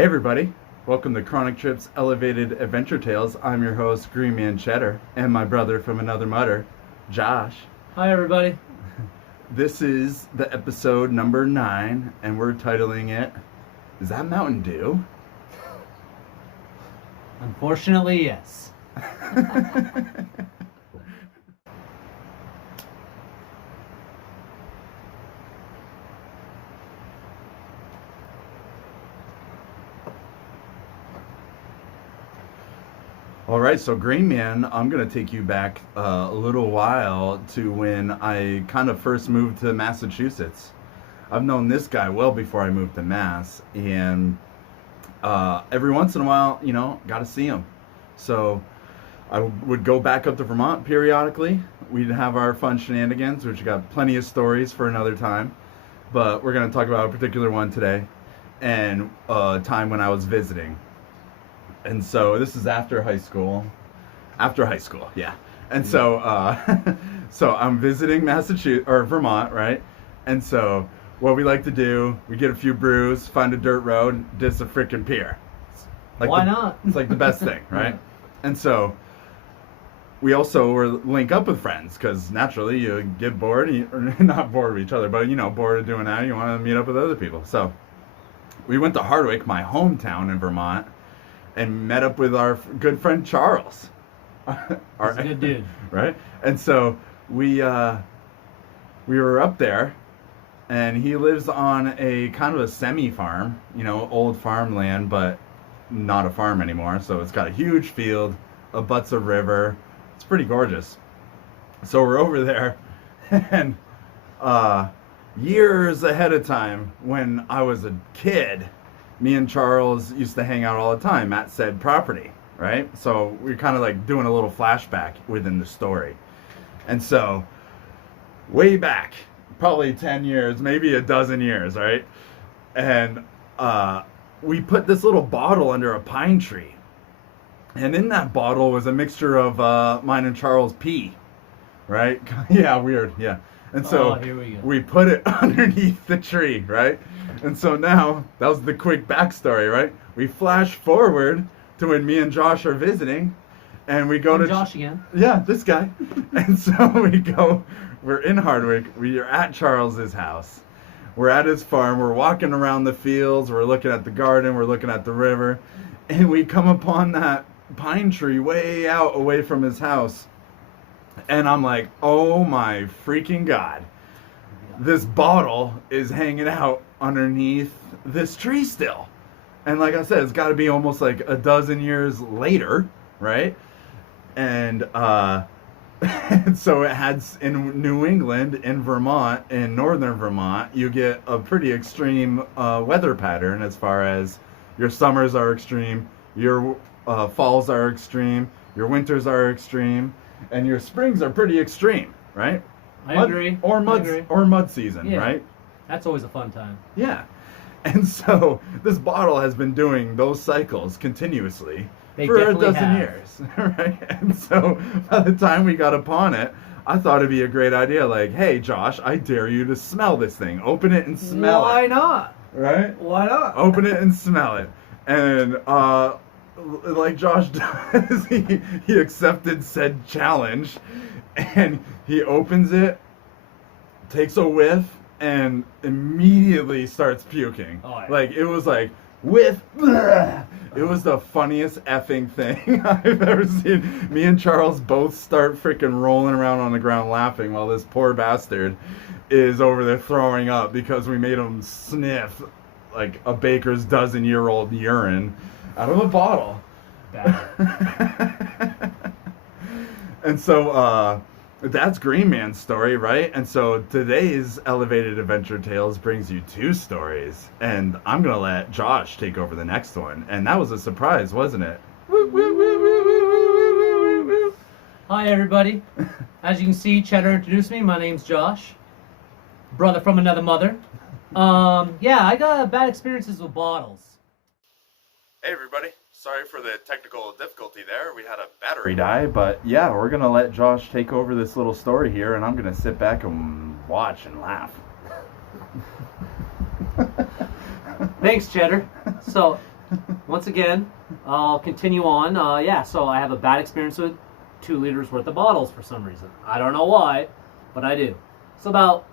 Hey everybody, welcome to Chronic Trips Elevated Adventure Tales. I'm your host, Green Man Chedder, and my brother from another mother, Josh. Hi everybody. This is the episode number 9, and we're titling it, Is That Mountain Dew? Unfortunately, yes. All right, so Green Man, I'm going to take you back a little while to when I kind of first moved to Massachusetts. I've known this guy well before I moved to Mass, and every once in a while, got to see him. So I would go back up to Vermont periodically. We'd have our fun shenanigans, which got plenty of stories for another time. But we're going to talk about a particular one today, and a time when I was visiting. And so this is after high school. Yeah. And so so I'm visiting Massachusetts or Vermont, right? And so what we like to do, we get a few brews, find a dirt road, diss a freaking pier. Why not? It's like the best thing, right? And so we also link up with friends because naturally you get bored, or not bored with each other, but bored of doing that. You want to meet up with other people. So we went to Hardwick, my hometown in Vermont, and met up with our good friend Charles. He's a good dude. Right? And so we were up there, and he lives on a kind of a semi-farm, old farmland, but not a farm anymore. So it's got a huge field, abuts a river. It's pretty gorgeous. So we're over there, and years ahead of time, when I was a kid, me and Charles used to hang out all the time at said property, right? So we're kind of like doing a little flashback within the story. And so, way back, probably 10 years, maybe a dozen years, right? And we put this little bottle under a pine tree. And in that bottle was a mixture of mine and Charles' pee, right? Yeah, weird, yeah. And so here we go. we put it underneath the tree, right? And so now, that was the quick backstory, right? We flash forward to when me and Josh are visiting, and we go to Josh again. Yeah, this guy. And so we're in Hardwick, we are at Charles's house. We're at his farm, we're walking around the fields, we're looking at the garden, we're looking at the river, and we come upon that pine tree way out away from his house. And I'm like, oh my freaking God. This bottle is hanging out underneath this tree still. And like I said, it's got to be almost like a dozen years later, right? And and so it had, in New England, in Vermont, in northern Vermont, you get a pretty extreme weather pattern as far as your summers are extreme, your falls are extreme, your winters are extreme, and your springs are pretty extreme, right? I agree. Or mud season, Yeah. right? That's always a fun time. Yeah. And so this bottle has been doing those cycles continuously for a dozen years, right? And so by the time we got upon it, I thought it'd be a great idea, like, hey, Josh, I dare you to smell this thing. Open it and smell it. Why not? Right? Why not? Open it and smell it. And like Josh does, he accepted said challenge, and he opens it, takes a whiff, and immediately starts puking. Oh, yeah. Like, it was like, whiff, bleh. It was the funniest effing thing I've ever seen. Me and Charles both start freaking rolling around on the ground laughing while this poor bastard is over there throwing up because we made him sniff like a baker's dozen-year-old urine out of a bottle. And so that's Green Man's story, right? And so today's Elevated Adventure Tales brings you 2 stories, and I'm gonna let Josh take over the next one. And that was a surprise, wasn't it? Hi everybody. As you can see, Cheddar introduced me. My name's Josh. Brother from another mother. Yeah, I got bad experiences with bottles. Hey everybody, sorry for the technical difficulty there. We had a battery die, but yeah, we're gonna let Josh take over this little story here, and I'm gonna sit back and watch and laugh. Thanks, Cheddar. So, once again, I'll continue on. Yeah, so I have a bad experience with 2 liters worth of bottles for some reason. I don't know why, but I do. So about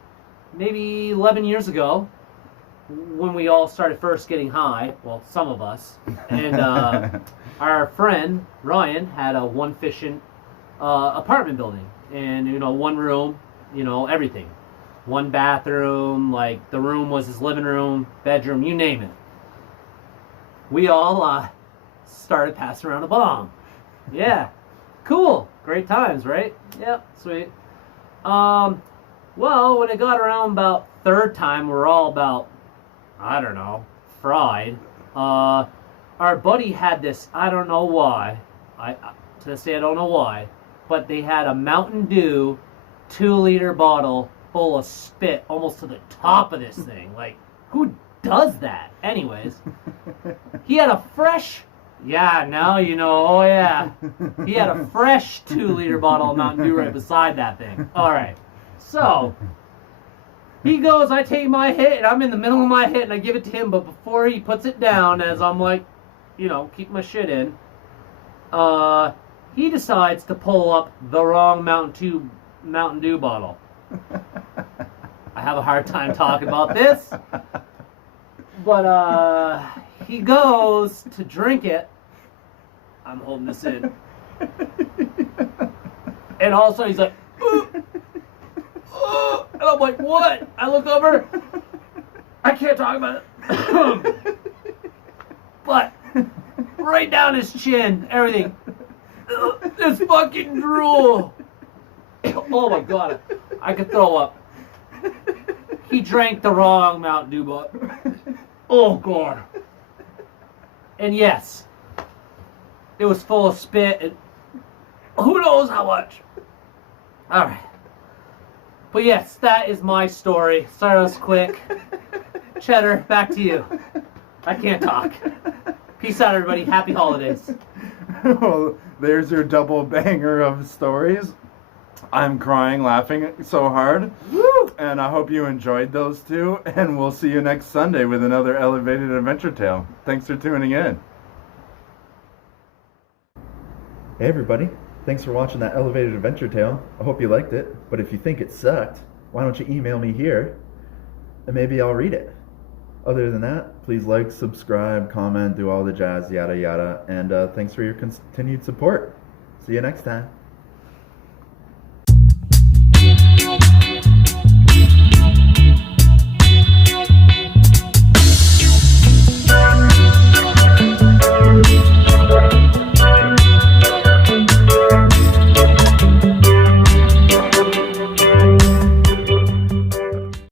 maybe 11 years ago, when we all started first getting high, well, some of us, and our friend Ryan had a one-fishing apartment building, and 1 room, everything, 1 bathroom, like the room was his living room, bedroom, you name it. We all started passing around a bong. Yeah, cool, great times, right? Yep, sweet. Well, when it got around about 3rd time, we're all about, I don't know, fried. Our buddy had this, I don't know why, to this day I don't know why, but they had a Mountain Dew 2-liter bottle full of spit almost to the top of this thing. Like, who does that? Anyways, he had a fresh, yeah, now you know, oh yeah, he had a fresh 2-liter bottle of Mountain Dew right beside that thing. Alright, so he goes, I take my hit, and I'm in the middle of my hit, and I give it to him, but before he puts it down, as I'm like, keep my shit in, he decides to pull up the wrong Mountain Dew bottle. I have a hard time talking about this, but he goes to drink it. I'm holding this in. And also he's like, and I'm like, what? I look over. I can't talk about it. But right down his chin, everything. This fucking drool. Oh my god, I could throw up. He drank the wrong Mountain Dew bottle. Oh god. And yes, it was full of spit and who knows how much. Alright. But yes, that is my story. Sorry it was quick. Cheddar, back to you. I can't talk. Peace out, everybody. Happy holidays. Well, there's your double banger of stories. I'm crying, laughing so hard. Woo! And I hope you enjoyed those 2. And we'll see you next Sunday with another Elevated Adventure Tale. Thanks for tuning in. Hey, everybody. Thanks for watching that Elevated Adventure Tale. I hope you liked it. But if you think it sucked, why don't you email me here and maybe I'll read it. Other than that, please like, subscribe, comment, do all the jazz, yada yada. And thanks for your continued support. See you next time.